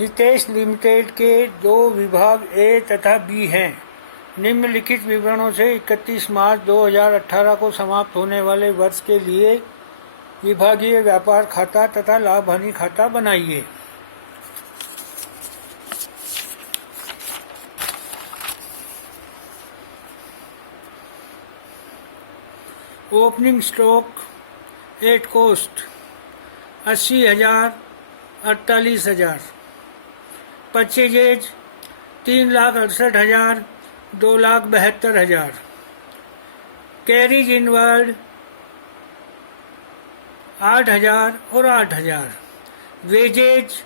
Hitesh limited के दो विभाग ए तथा बी हैं। निम्नलिखित विवरणों से 31 मार्च 2018 को समाप्त होने वाले वर्ष के लिए विभागीय व्यापार खाता तथा लाभ हानि खाता बनाइए। Opening stock at cost 80,000 48,000। Purchases 3,68,000 2,72,000। Carriage inward 8,000 और 8,000। Wages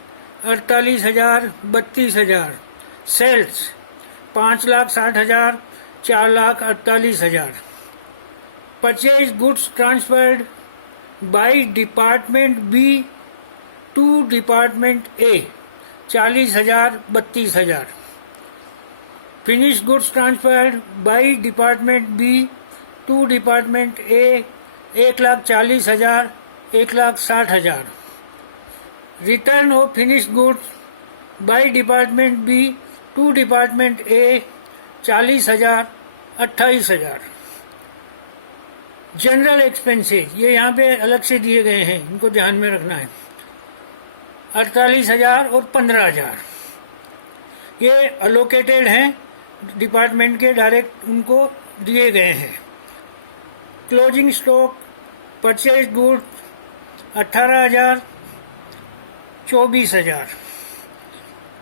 48,000 32,000। Sales 5,60,000 4,48,000। Purchase goods transferred by department B to department A 40,000 32,000। Finish goods transferred by department B to department A 1,40,000 1,60,000। Return of finish goods by department B to department A 40,000 28,000। General expenses ये यहाँ पे अलग से दिए गए हैं, इनको ध्यान में रखना है। 48,000 और 15,000 ये अलोकेटेड हैं, डिपार्टमेंट के डायरेक्ट उनको दिए गए हैं। Closing stock purchase good 18,000 24,000।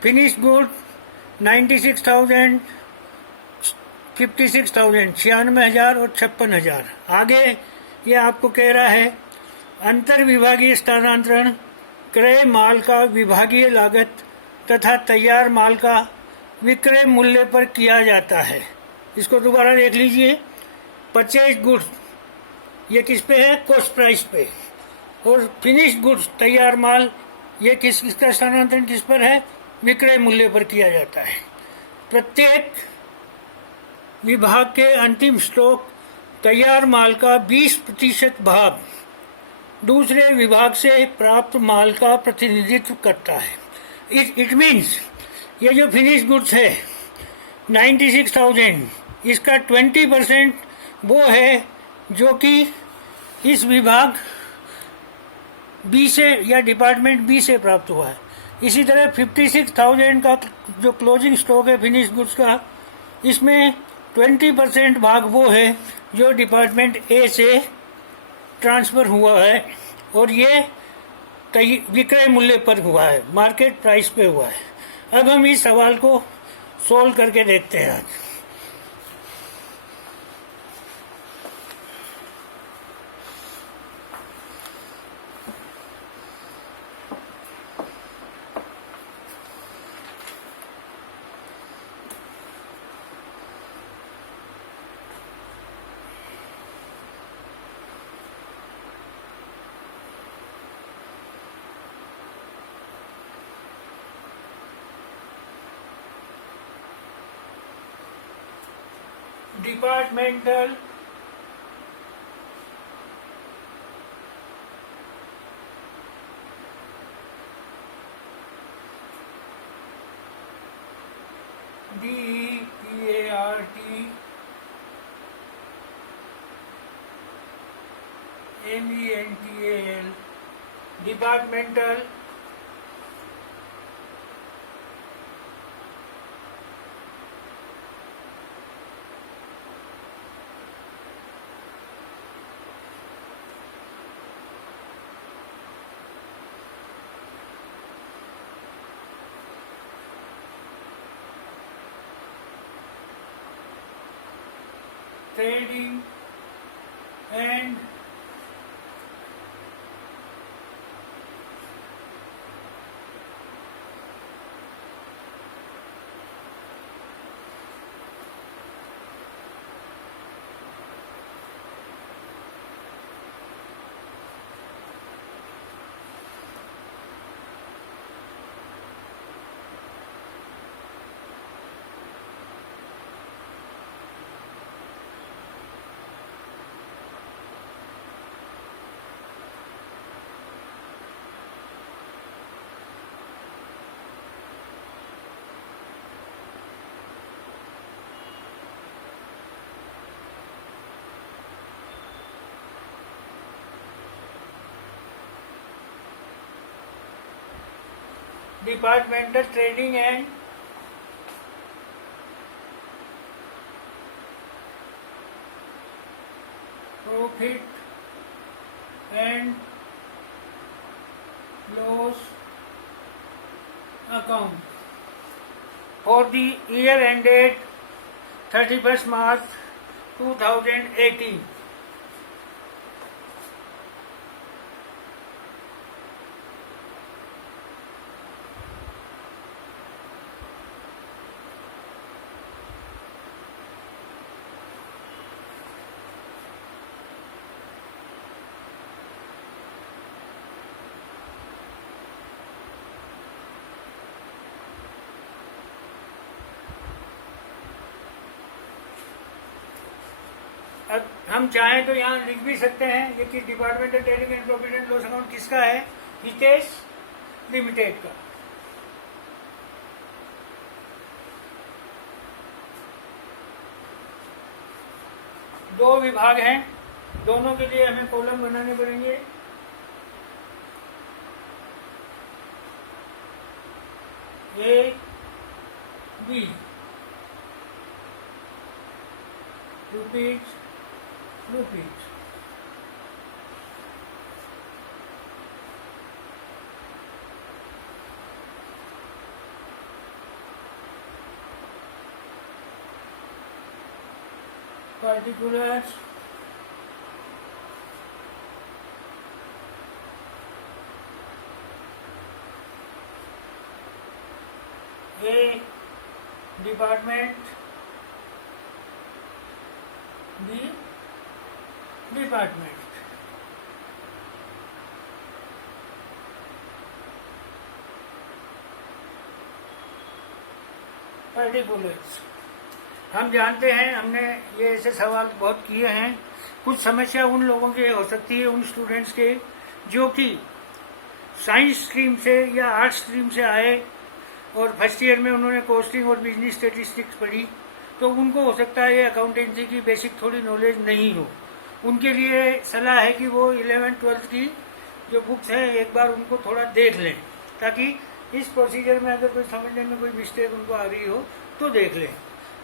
Finish good 96,000 56,000 96,000 और 56,000। आगे ये आपको कह रहा है अंतर विभागीय स्थानांतरण क्रय माल का विभागीय लागत तथा तैयार माल का विक्रय मूल्य पर किया जाता है। इसको दोबारा देख लीजिए। परचेज गुड्स ये किस पे है? कॉस्ट प्राइस पे। और फिनिश गुड्स तैयार माल ये किसका स्थानांतरण किस पर है? विक्रय मूल्य पर किया जाता है। प्रत्येक विभाग के अंतिम स्टॉक तैयार माल का 20% भाग दूसरे विभाग से प्राप्त माल का प्रतिनिधित्व करता है। इट मीन्स ये जो फिनिश गुड्स है 96,000, इसका 20% वो है जो कि इस विभाग बी से या डिपार्टमेंट बी से प्राप्त हुआ है। इसी तरह 56,000 का जो क्लोजिंग स्टॉक है फिनिश गुड्स का, इसमें 20% भाग वो है जो डिपार्टमेंट ए से ट्रांसफ़र हुआ है और ये विक्रय मूल्य पर हुआ है, मार्केट प्राइस पे हुआ है। अब हम इस सवाल को सॉल्व करके देखते हैं आज। Departmental DEPART MENTAL departmental trading and departmental trading and profit and loss account for the year ended 31st March 2018. अब हम चाहें तो यहाँ लिख भी सकते हैं ये कि departmental trading and profit and loss account किसका है, हितेश लिमिटेड का। दो विभाग हैं, दोनों के लिए हमें कॉलम बनाने पड़ेंगे। A B rupees particulars A department B department. Particulars हम जानते हैं, हमने ये ऐसे सवाल बहुत किए हैं। कुछ समस्या उन लोगों के हो सकती है, उन स्टूडेंट्स के जो कि साइंस स्ट्रीम से या आर्ट्स स्ट्रीम से आए और फर्स्ट ईयर में उन्होंने कॉस्टिंग और बिजनेस स्टेटिस्टिक्स पढ़ी, तो उनको हो सकता है ये अकाउंटेंसी की बेसिक थोड़ी नॉलेज नहीं हो। उनके लिए सलाह है कि वो 11th-12th की जो बुक्स हैं एक बार उनको थोड़ा देख लें, ताकि इस प्रोसीजर में अगर कोई समझने में कोई मिस्टेक उनको आ रही हो तो देख लें।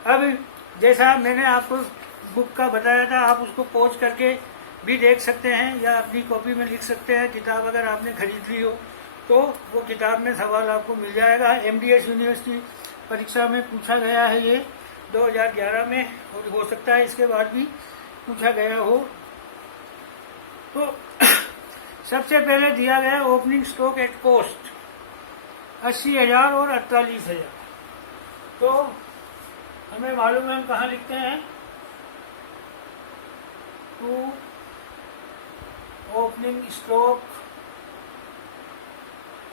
अब जैसा मैंने आपको बुक का बताया था, आप उसको पॉज करके भी देख सकते हैं या अपनी कॉपी में लिख सकते हैं। किताब अगर आपने खरीद ली हो तो वो किताब में सवाल आपको मिल जाएगा। MDS यूनिवर्सिटी परीक्षा में पूछा गया है ये 2011 में, और हो सकता है इसके बाद भी पूछा गया हो। तो सबसे पहले दिया गया ओपनिंग स्टॉक एट कॉस्ट 80,000 और 48,000। तो हमें मालूम है हम कहाँ लिखते हैं, to opening stock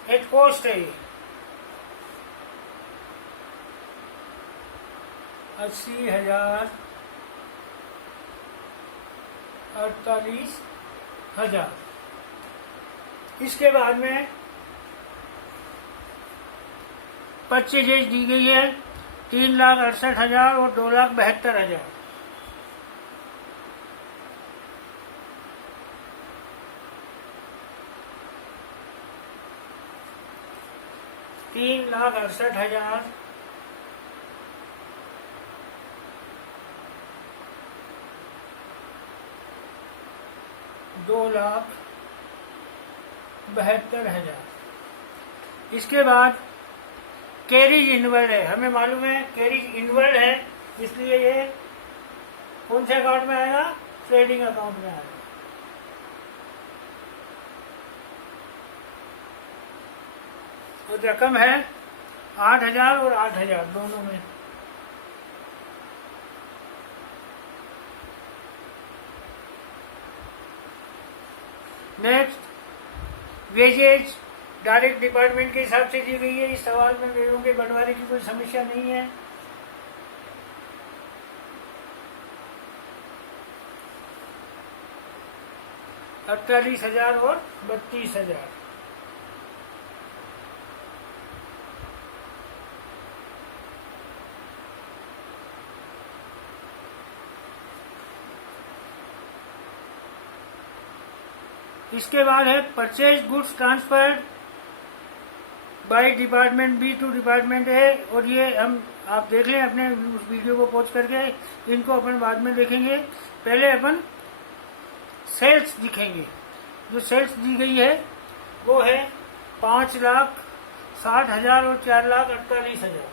at cost है 80,000 48,000। इसके बाद में परचेजेज दी गई है 3,68,000 और 2,72,000। $3,68,000 2,72,000। इसके बाद कैरिज इनवर्ड है, हमें मालूम है कैरिज इनवर्ड है, इसलिए ये कौन से अकाउंट में आएगा, ट्रेडिंग अकाउंट में आएगा। और रकम है 8,000 और 8,000 दोनों में। नेक्स्ट वेजेज डायरेक्ट डिपार्टमेंट के हिसाब से दी गई है। इस सवाल में वेजों के बंटवारे की कोई समस्या नहीं है। $48,000 और 32,000। इसके बाद है purchase goods transferred by department B to department A. और ये हम आप देख लें अपने उस वीडियो को पॉज करके, इनको अपन बाद में देखेंगे। पहले अपन सेल्स दिखेंगे। जो सेल्स दी गई है वो है 5,60,000 और 4,48,000।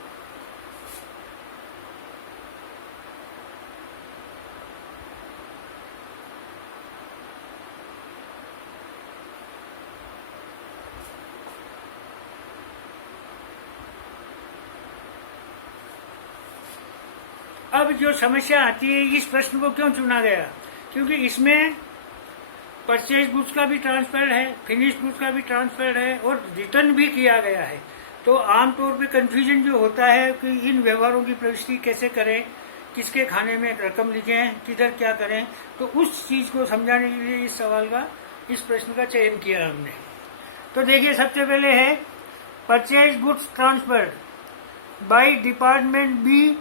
अब जो समस्या आती है, इस प्रश्न को क्यों चुना गया? क्योंकि इसमें परचेज गुड्स का भी ट्रांसफर है, फिनिश्ड गुड्स का भी ट्रांसफर है और रिटर्न भी किया गया है। तो आमतौर पे कंफ्यूजन जो होता है कि इन व्यवहारों की प्रविष्टि कैसे करें, किसके खाने में रकम लिखें, किधर क्या करें, तो उस चीज को समझाने के लिए इस सवाल का, इस प्रश्न का चयन किया हमने। तो देखिए, सबसे पहले है purchase goods transfer by department B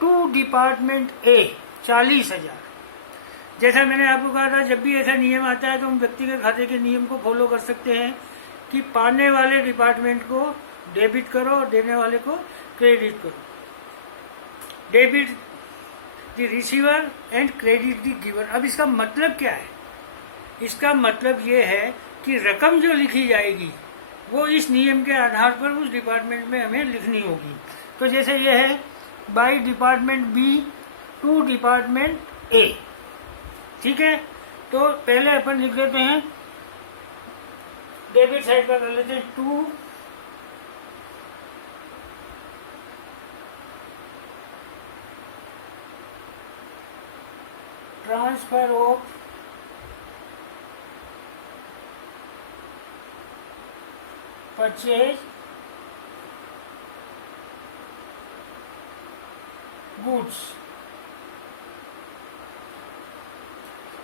to department A 40,000। जैसा मैंने आपको कहा था, जब भी ऐसा नियम आता है तो हम व्यक्तिगत खाते के नियम को फॉलो कर सकते हैं कि पाने वाले डिपार्टमेंट को डेबिट करो और देने वाले को क्रेडिट करो। Debit the receiver and credit the giver. अब इसका मतलब क्या है? इसका मतलब ये है कि रकम जो लिखी जाएगी वो इस नियम के आधार पर उस डिपार्टमेंट में हमें लिखनी होगी। तो जैसे ये है by department B to department A, ठीक है। तो पहले अपन लिख लेते हैं, डेबिट साइड का कर लेते हैं, to transfer of purchase goods.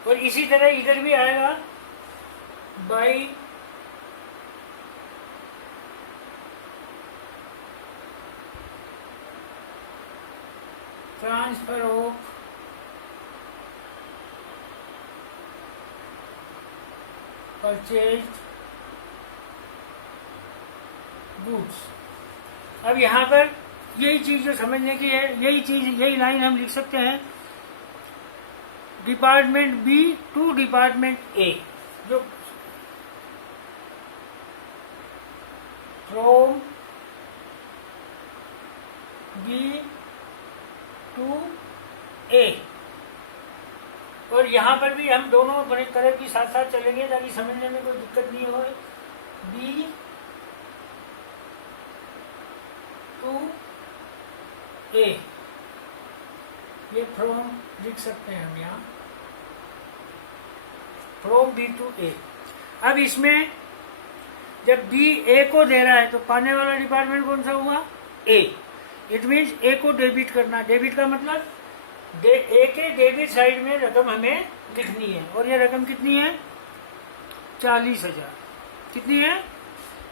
और इसी तरह इधर भी आएगा by transfer of purchase goods. अब यहां पर यही चीज जो समझने की है, यही लाइन हम लिख सकते हैं, डिपार्टमेंट बी टू डिपार्टमेंट ए, जो फ्रॉम बी टू ए। और यहां पर भी हम दोनों बड़े तरह की साथ साथ चलेंगे ताकि समझने में कोई दिक्कत नहीं हो। बी टू ए, ये फ्रॉम लिख सकते हैं हम यहाँ, फ्रॉम बी टू ए। अब इसमें जब बी ए को दे रहा है तो पाने वाला डिपार्टमेंट कौन सा हुआ? ए। इट मीन्स ए को डेबिट करना। डेबिट का मतलब ए के डेबिट साइड में रकम हमें लिखनी है। और ये रकम कितनी है? 40,000। कितनी है?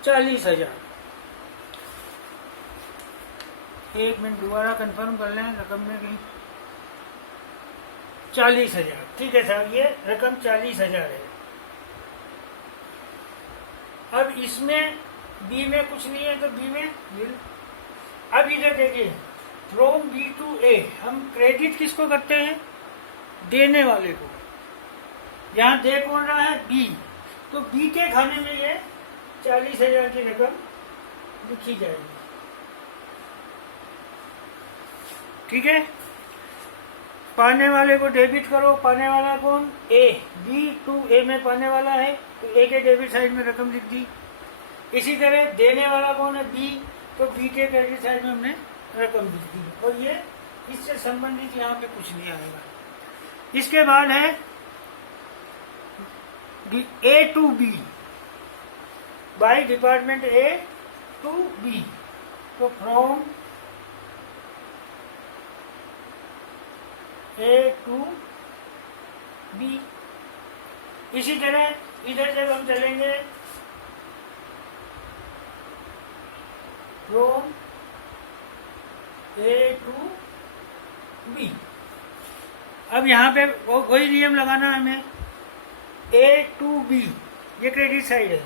40,000। एक मिनट दोबारा कंफर्म कर लें रकम में कहीं। 40,000, ठीक है साहब, ये रकम 40,000 है। अब इसमें बी में कुछ नहीं है तो बी में बिल। अब इधर देखिए, फ्रॉम बी टू ए, हम क्रेडिट किसको करते हैं? देने वाले को। यहाँ दे कौन रहा है? बी। तो बी के खाने में ये 40,000 की रकम लिखी जाएगी, ठीक है। पाने वाले को डेबिट करो। पाने वाला कौन? ए। बी टू ए में पाने वाला है तो ए के डेबिट साइड में रकम लिख दी। इसी तरह देने वाला कौन है? बी। तो बी के क्रेडिट साइड में हमने रकम लिख दी। और ये इससे संबंधित यहाँ पे कुछ नहीं आएगा। इसके बाद है A to B, by department A to B. तो फ्रॉम ए टू बी। इसी तरह इधर जब हम चलेंगे, फ्रॉम ए टू बी। अब यहाँ पे वही नियम लगाना हमें। ए टू बी, ये क्रेडिट साइड है।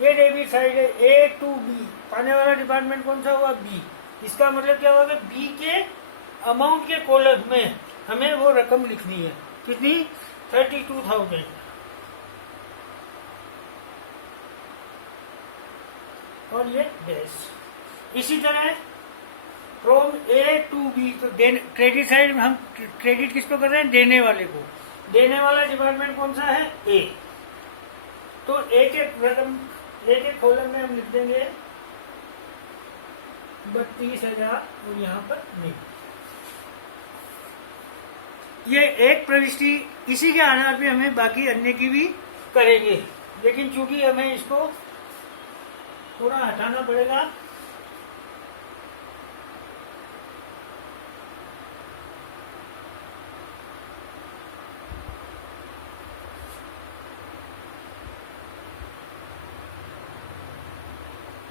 ये डेबिट साइड है ए टू बी, पाने वाला डिपार्टमेंट कौन सा हुआ, बी। इसका मतलब क्या होगा, बी के अमाउंट के कॉलम में हमें वो रकम लिखनी है, कितनी, 32,000। और ये डैश। इसी तरह फ्रॉम ए टू बी, तो क्रेडिट साइड में हम क्रेडिट किसको कर रहे हैं, देने वाले को। देने वाला डिपार्टमेंट कौन सा है, ए। तो ए के रकम, ए के कॉलम में हम लिख देंगे 32,000 और यहाँ पर नहीं। ये एक प्रविष्टि, इसी के आधार पे हमें बाकी अन्य की भी करेंगे, लेकिन चूंकि हमें इसको थोड़ा हटाना पड़ेगा,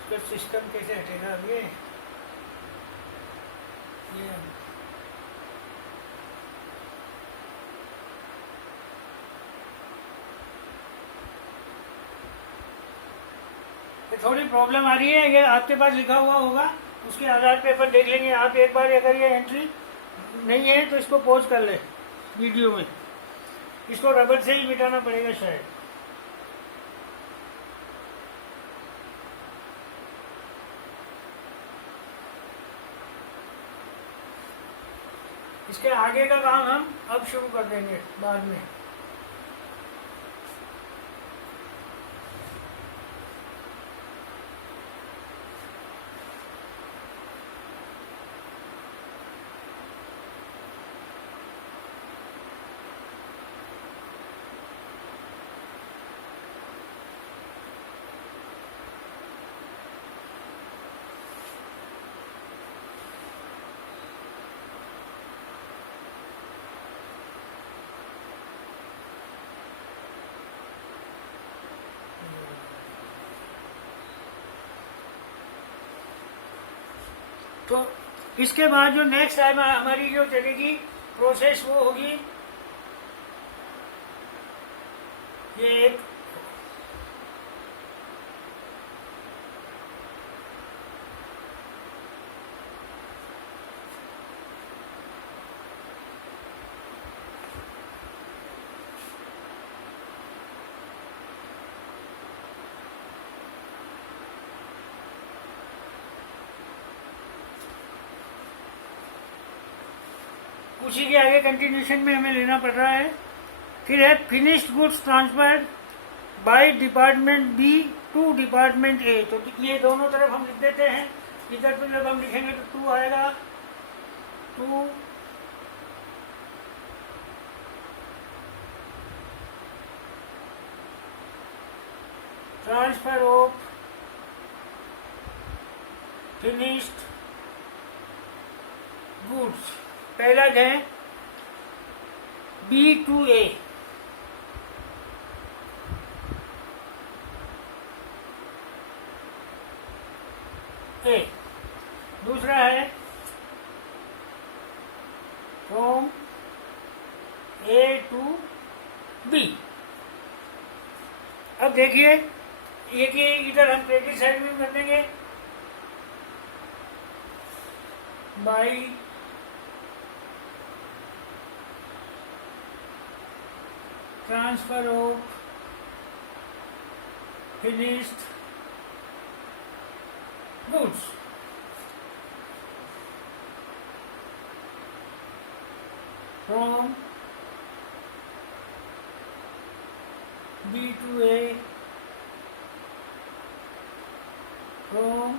इसका सिस्टम कैसे हटेगा अब ये थोड़ी प्रॉब्लम आ रही है। ये आपके पास लिखा हुआ होगा, उसके आधार पे अपन देख लेंगे। आप एक बार अगर ये एंट्री नहीं है तो इसको पॉज कर ले वीडियो में, इसको रबर से ही मिटाना पड़ेगा शायद। इसके आगे का काम हम अब शुरू कर देंगे बाद में। तो इसके बाद जो नेक्स्ट टाइम हमारी जो चलेगी प्रोसेस वो होगी, ये एक उसी के आगे कंटिन्यूशन में हमें लेना पड़ रहा है। फिर है finished goods transferred by department B to department A. तो ये दोनों तरफ हम लिख देते हैं। इधर पे जब हम लिखेंगे तो 2 आएगा, 2 ट्रांसफर ऑफ फिनिश्ड गुड्स, पहला है बी टू ए, दूसरा है फ्रॉम ए टू बी। अब देखिए ये कि इधर हम क्रेडिट साइड में कर देंगे by transfer of finished goods from B to A, from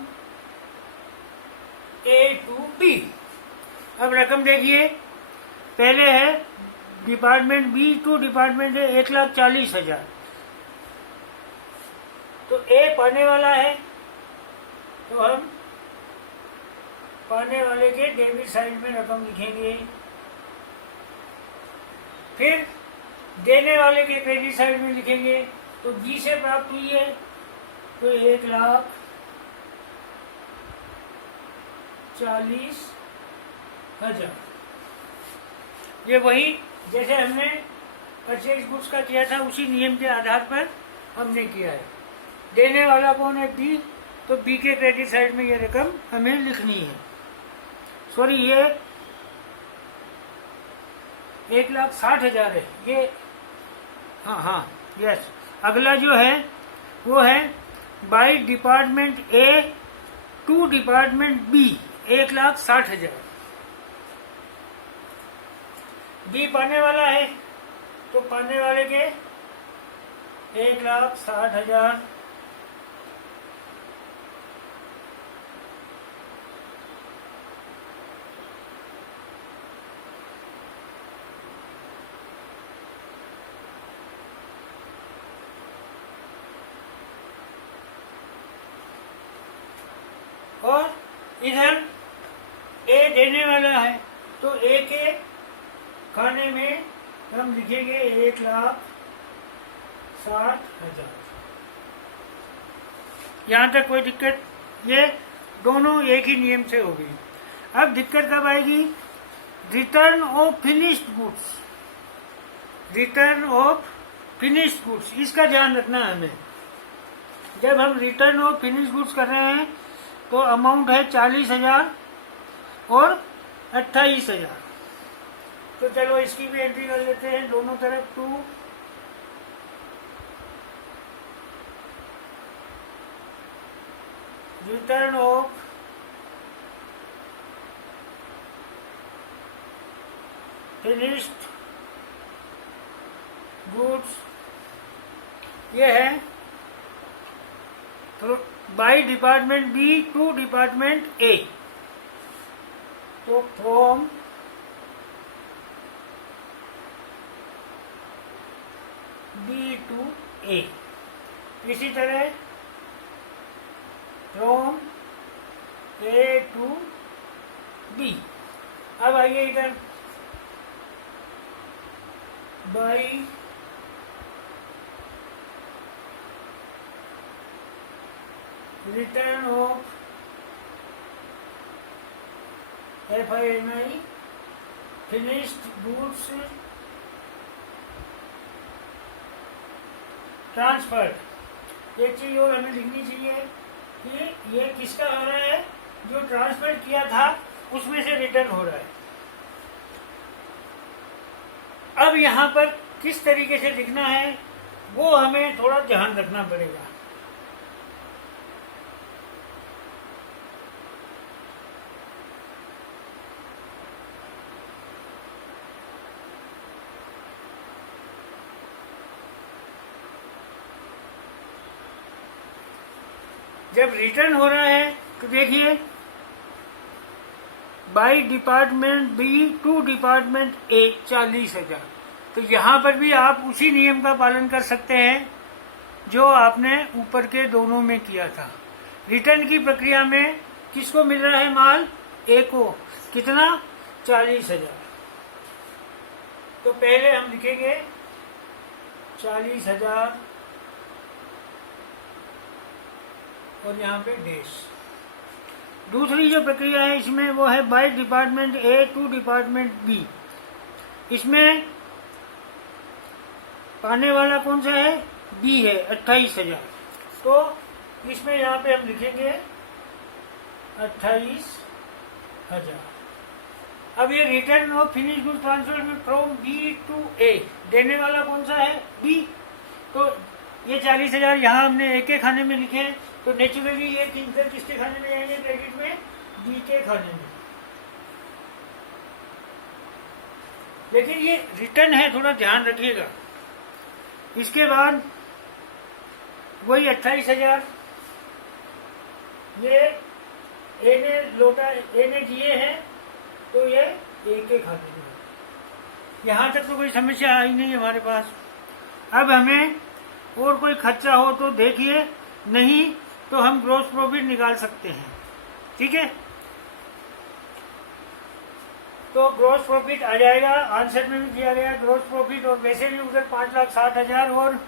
A to B. अब रकम देखिए, पहले है डिपार्टमेंट बी टू डिपार्टमेंट है 1,40,000। तो ए पाने वाला है तो हम पाने वाले के डेबिट साइड में रकम लिखेंगे। फिर देने वाले के क्रेडिट साइड में लिखेंगे। तो बी से प्राप्त हुई है तो 1,40,000। ये वही जैसे हमने परचेज गुड्स का किया था उसी नियम के आधार पर हमने किया है। देने वाला कौन है? बी। तो बी के क्रेडिट साइड में ये रकम हमें लिखनी है। सॉरी, ये 1,60,000 है ये। हाँ, यस। अगला जो है वो है by department A to department B, 1,60,000। B पाने वाला है तो पाने वाले के 1,60,000 और इधर ए देने वाला है तो ए के खाने में हम लिखेंगे 1,60,000। यहाँ तक कोई दिक्कत? ये दोनों एक ही नियम से हो गई। अब दिक्कत कब आएगी? Return of finished goods. Return of finished goods, इसका ध्यान रखना है हमें। जब हम रिटर्न ऑफ फिनिश्ड गुड्स कर रहे हैं तो अमाउंट है 40,000 और 28,000। तो चलो इसकी भी एंट्री कर लेते हैं दोनों तरफ। 2 रिटर्न ऑफ फिनिश्ड गुड्स ये है by department B to department A. तो फ्रॉम बी टू ए, इसी तरह फ्रॉम ए टू बी। अब आइए इधर by written of FINI finished goods transfer. एक चीज और हमें लिखनी चाहिए कि ये किसका हो रहा है? जो ट्रांसफर किया था उसमें से रिटर्न हो रहा है। अब यहाँ पर किस तरीके से लिखना है वो हमें थोड़ा ध्यान रखना पड़ेगा। जब रिटर्न हो रहा है तो देखिए by department B to department A 40,000। तो यहाँ पर भी आप उसी नियम का पालन कर सकते हैं जो आपने ऊपर के दोनों में किया था। रिटर्न की प्रक्रिया में किसको मिल रहा है माल? ए को। कितना? 40,000। तो पहले हम लिखेंगे 40,000 और यहाँ पे डैश। दूसरी जो प्रक्रिया है इसमें वो है by department A to department B. इसमें पाने वाला कौन सा है? बी है, 28,000। तो इसमें यहाँ पे हम लिखेंगे 28,000। अब ये return of finish goods transfer में फ्रॉम बी टू ए देने वाला कौन सा है? बी। तो ये 40,000 यहाँ हमने ए के खाने में लिखे, तो नेचुरली ये 3 किसके खाने में आएंगे क्रेडिट में? बी के खाने में। लेकिन ये रिटर्न है, थोड़ा ध्यान रखिएगा। इसके बाद वही 28,000 ये ए ने लौटा, ए ने दिए हैं तो ये ए के खाते में। यहाँ तक तो कोई समस्या आई नहीं हमारे पास। अब हमें और कोई खर्चा हो तो देखिए, नहीं तो हम ग्रॉस प्रॉफिट निकाल सकते हैं। ठीक है, तो ग्रॉस प्रॉफिट आ जाएगा। आंसर में भी दिया गया ग्रॉस प्रॉफिट, और वैसे भी उधर 5,60,000 और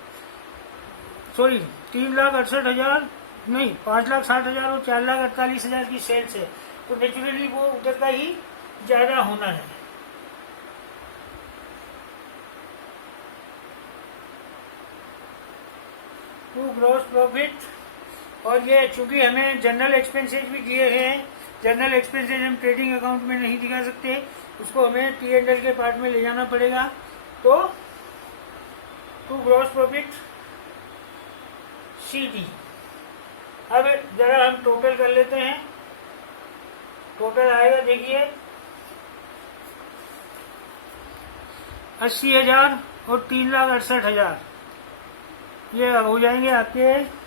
3,68,000 नहीं, 5,60,000 और 4,48,000 की सेल्स है, तो नेचुरली वो उधर का ही ज्यादा होना है। तो ग्रॉस प्रॉफिट और ये चूंकि हमें जनरल एक्सपेंसेस भी दिए हैं, जनरल एक्सपेंसेस हम ट्रेडिंग अकाउंट में नहीं दिखा सकते, उसको हमें P&L के पार्ट में ले जाना पड़ेगा। तो टू ग्रॉस प्रॉफिट CD। अब जरा हम टोटल कर लेते हैं। टोटल आएगा देखिए 80,000 और 3,68,000, ये हो जाएंगे आपके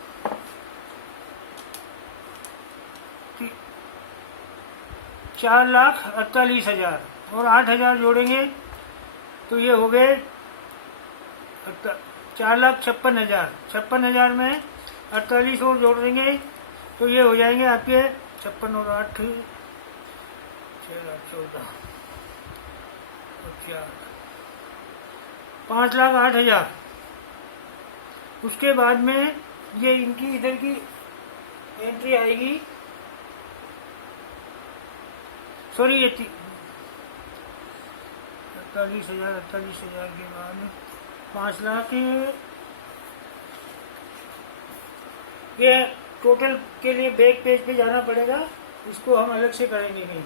4,48,000 और 8,000 जोड़ेंगे तो ये हो गए 4,56,000। 56,000 में 48 और जोड़ देंगे तो ये हो जाएंगे आपके 56 और 8 14 और 4 5,08,000। उसके बाद में ये इनकी इधर की एंट्री आएगी, सॉरी ये 48,000 के बाद 5 लाख, ये टोटल के लिए बैक पेज पे जाना पड़ेगा, इसको हम अलग से करेंगे कहीं।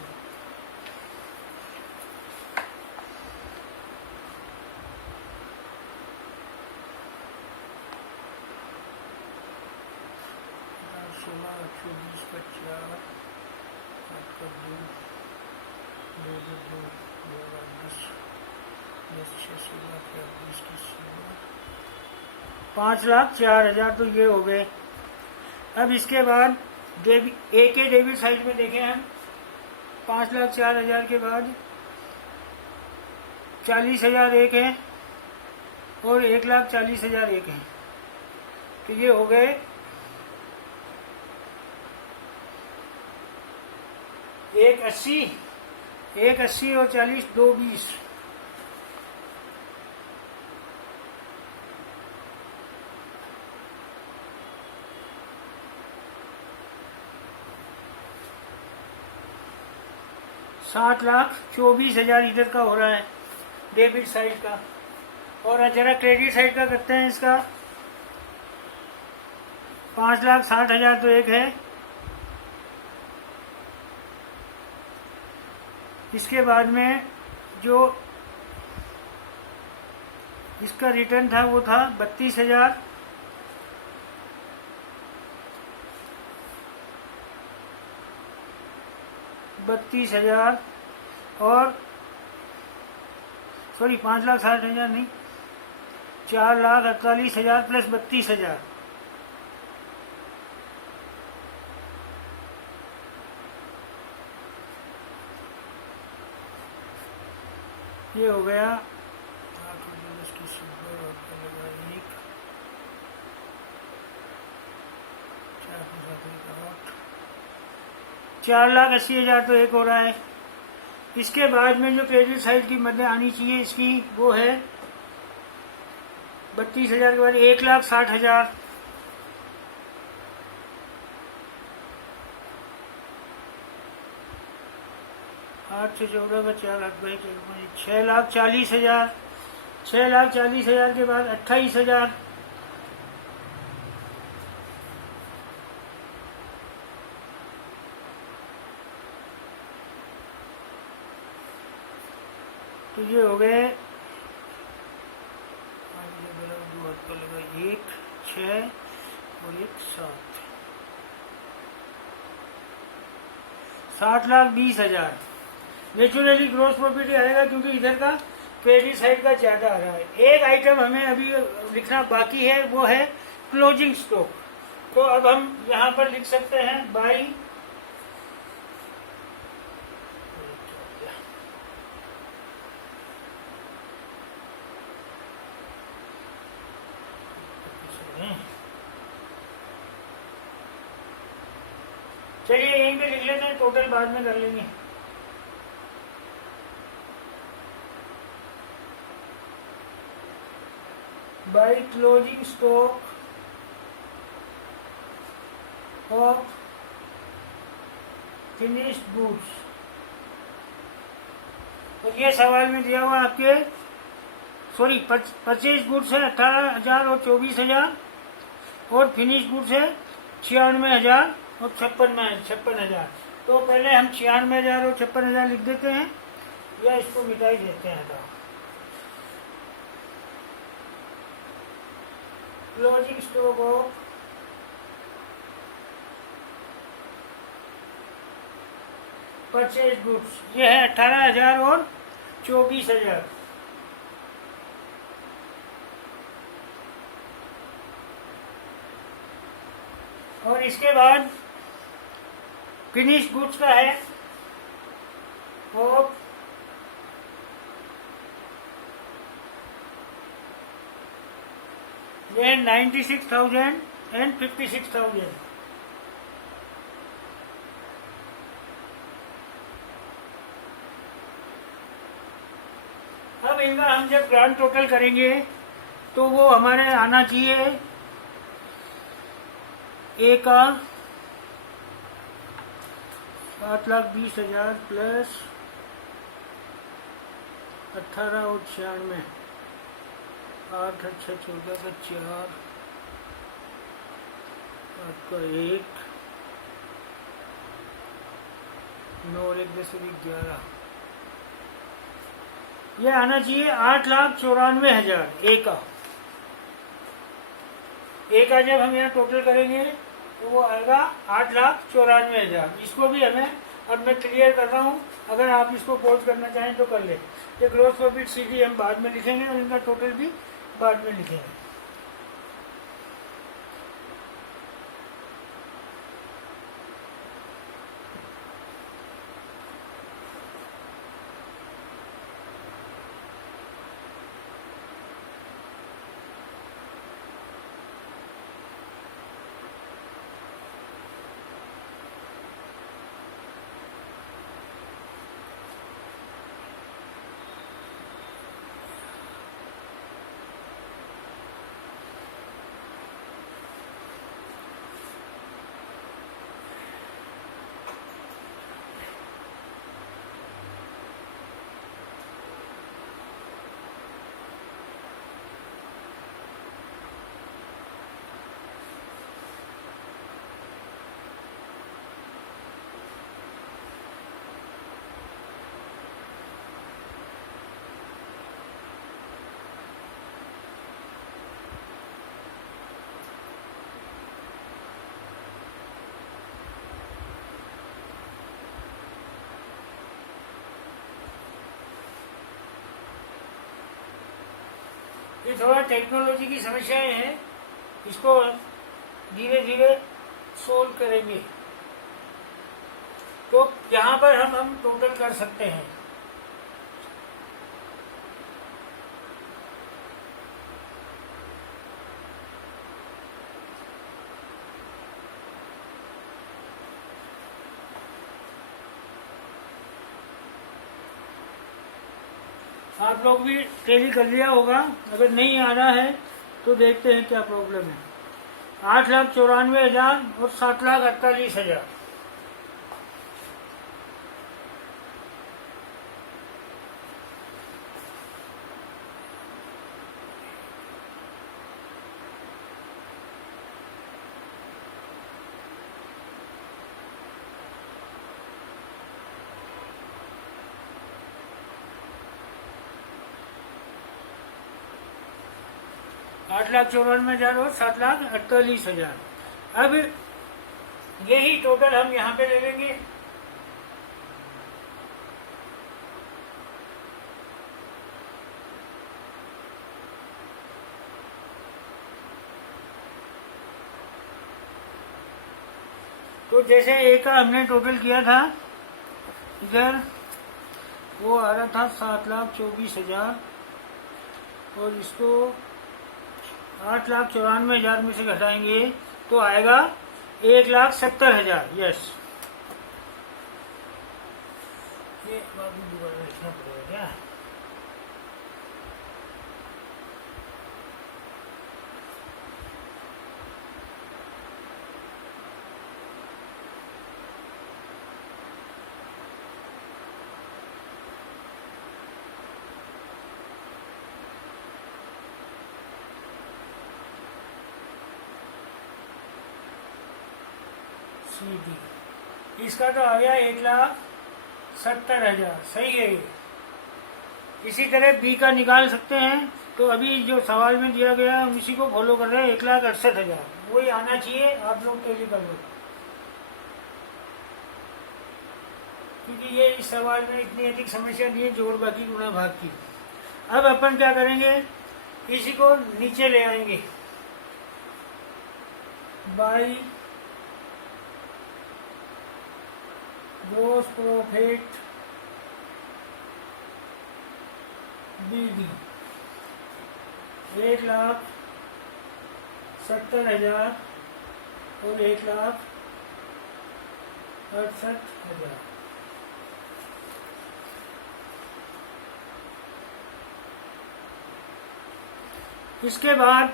पाँच लाख 4,000 तो ये हो गए। अब इसके बाद ए के डेबिट साइड में देखें हम, 5,04,000 के बाद 40,000 एक है और 1,40,000 एक है, तो ये हो गए 1,80 और 40 2,20। $7,24,000 इधर का हो रहा है डेबिट साइड का। और जरा क्रेडिट साइड का करते हैं इसका। 5,60,000 तो एक है, इसके बाद में जो इसका रिटर्न था वो था 32,000, और सॉरी 5,60,000 नहीं, 4,48,000 प्लस 32,000, ये हो गया 4,80,000 तो एक हो रहा है। इसके बाद में जो क्रेडिट साइड की मदद आनी चाहिए इसकी वो है 32,000 के बाद 1,60,000, आठ से 14 का 4 लाख भाई 6,40,000, 6,40,000 के बाद 28,000, तो ये हो गए 1, 6 और 1, 7, 7,20,000। नेचुरली ग्रोस प्रॉफिट आएगा क्योंकि इधर का क्रेडिट साइड का ज्यादा आ रहा है। एक आइटम हमें अभी लिखना बाकी है, वो है क्लोजिंग स्टॉक। तो अब हम यहाँ पर लिख सकते हैं बाई चलिए यहीं पे लिख लेते हैं, टोटल बाद में कर लेंगे। By closing stock of finished goods. और ये सवाल में दिया हुआ आपके सॉरी परचेज गुड्स है 18,000 और 24,000 और फिनिश गुड्स है 96,000 और 56,000। तो पहले हम 96,000 और 56,000 लिख देते हैं, या इसको मिटा ही देते हैं। तो closing stock of purchase goods ये है 18,000 और 24,000। और इसके बाद फिनिश गुड्स का है और ये 96,000 एंड 56,000। अब इनका हम जब ग्रांड टोटल करेंगे तो वो हमारे आना चाहिए ए का 7,20,000 प्लस 18 और 96, 8 अच्छा 14 का 4 आपका 1 9 और 1 10 11, ये आना चाहिए 8,94,000 ए का। ए का जब हम यहाँ टोटल करेंगे तो वो आएगा 8,94,000। इसको भी हमें, अब मैं क्लियर कर रहा हूँ, अगर आप इसको पोज करना चाहें तो कर ले। ये ग्रॉस प्रॉफिट सीधी हम बाद में लिखेंगे और इनका टोटल भी बाद में लिखेंगे। ये थोड़ा टेक्नोलॉजी की समस्याएं हैं, इसको धीरे धीरे सोल्व करेंगे। तो यहाँ पर हम टोटल कर सकते हैं। आप लोग भी टैली कर लिया होगा, अगर नहीं आ रहा है तो देखते हैं क्या प्रॉब्लम है। 8,94,000 और 7,48,000। आठ लाख 94,000 और 7,48,000। अब यही टोटल हम यहाँ पे ले लेंगे। तो जैसे ए का हमने टोटल किया था, इधर वो आ रहा था 7,24,000 और इसको 8,94,000 में से घटाएंगे तो आएगा 1,70,000। यस, ये दोबारा लिखना पड़ेगा क्या? CD। इसका तो आ गया 1,70,000, सही है ये। इसी तरह B का निकाल सकते हैं। तो अभी जो सवाल में दिया गया हम इसी को फॉलो कर रहे हैं, 1,68,000 वही आना चाहिए। आप लोग कैसे कर लो, क्योंकि ये इस सवाल में इतनी अधिक समस्या नहीं है जोड़ बाकी गुणा भाग की। अब अपन क्या करेंगे, इसी को नीचे ले आएंगे, बाई ग्रोस प्रॉफिट BD 1,70,000 और 1,68,000। इसके बाद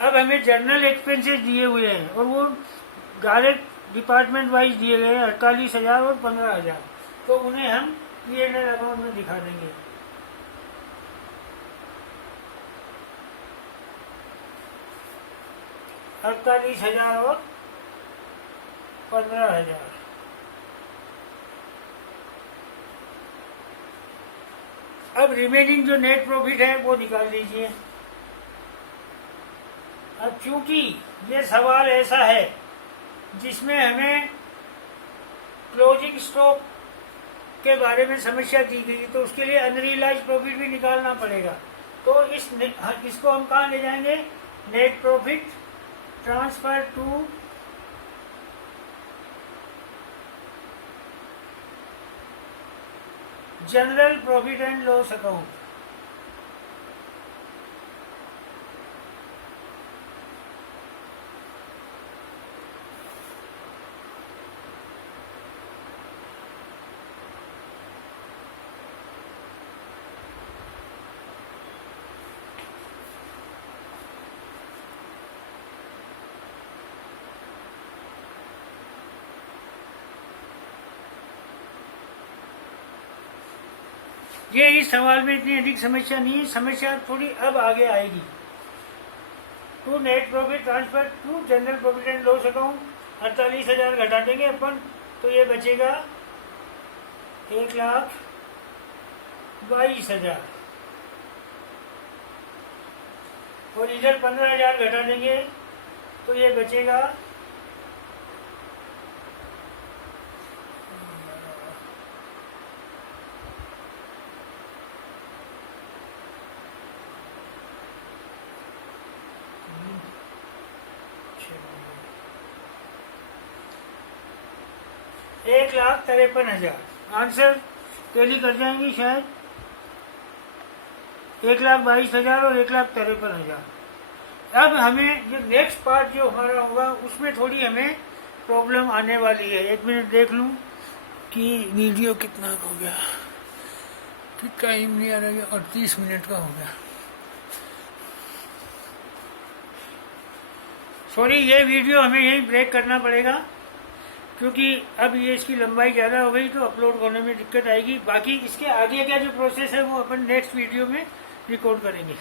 अब हमें जर्नल एक्सपेंसेस दिए हुए हैं और वो डायरेक्ट डिपार्टमेंट वाइज दिए गए हैं, 48,000 और 15,000। तो उन्हें हम P&L अकाउंट में दिखा देंगे। $48,000 और 15,000। अब रिमेनिंग जो नेट प्रॉफिट है वो निकाल दीजिए। अब चूंकि ये सवाल ऐसा है जिसमें हमें क्लोजिंग स्टॉक के बारे में समस्या दी गई, तो उसके लिए अनरियलाइज प्रॉफिट भी निकालना पड़ेगा। तो इसको हम कहाँ ले जाएंगे, net profit transfer to general profit and loss account. ये इस सवाल में इतनी अधिक समस्या नहीं है, समस्या थोड़ी अब आगे आएगी। To net profit transfer to general profit and loss account 48,000 घटा देंगे अपन, तो ये बचेगा 1,22,000 और इधर 15,000 घटा देंगे तो ये बचेगा 1,53,000। आंसर टैली कर जाएंगे शायद, 1,22,000 और 1,53,000। अब हमें जो नेक्स्ट पार्ट जो हमारा होगा उसमें थोड़ी हमें प्रॉब्लम आने वाली है। एक मिनट देख लूं कि वीडियो कितना हो गया, कि टाइम नहीं आ रहा है, 38 मिनट का हो गया। सॉरी, ये वीडियो हमें यहीं ब्रेक करना पड़ेगा क्योंकि अब ये इसकी लंबाई ज़्यादा हो गई तो अपलोड करने में दिक्कत आएगी। बाकी इसके आगे का जो प्रोसेस है वो अपन नेक्स्ट वीडियो में रिकॉर्ड करेंगे।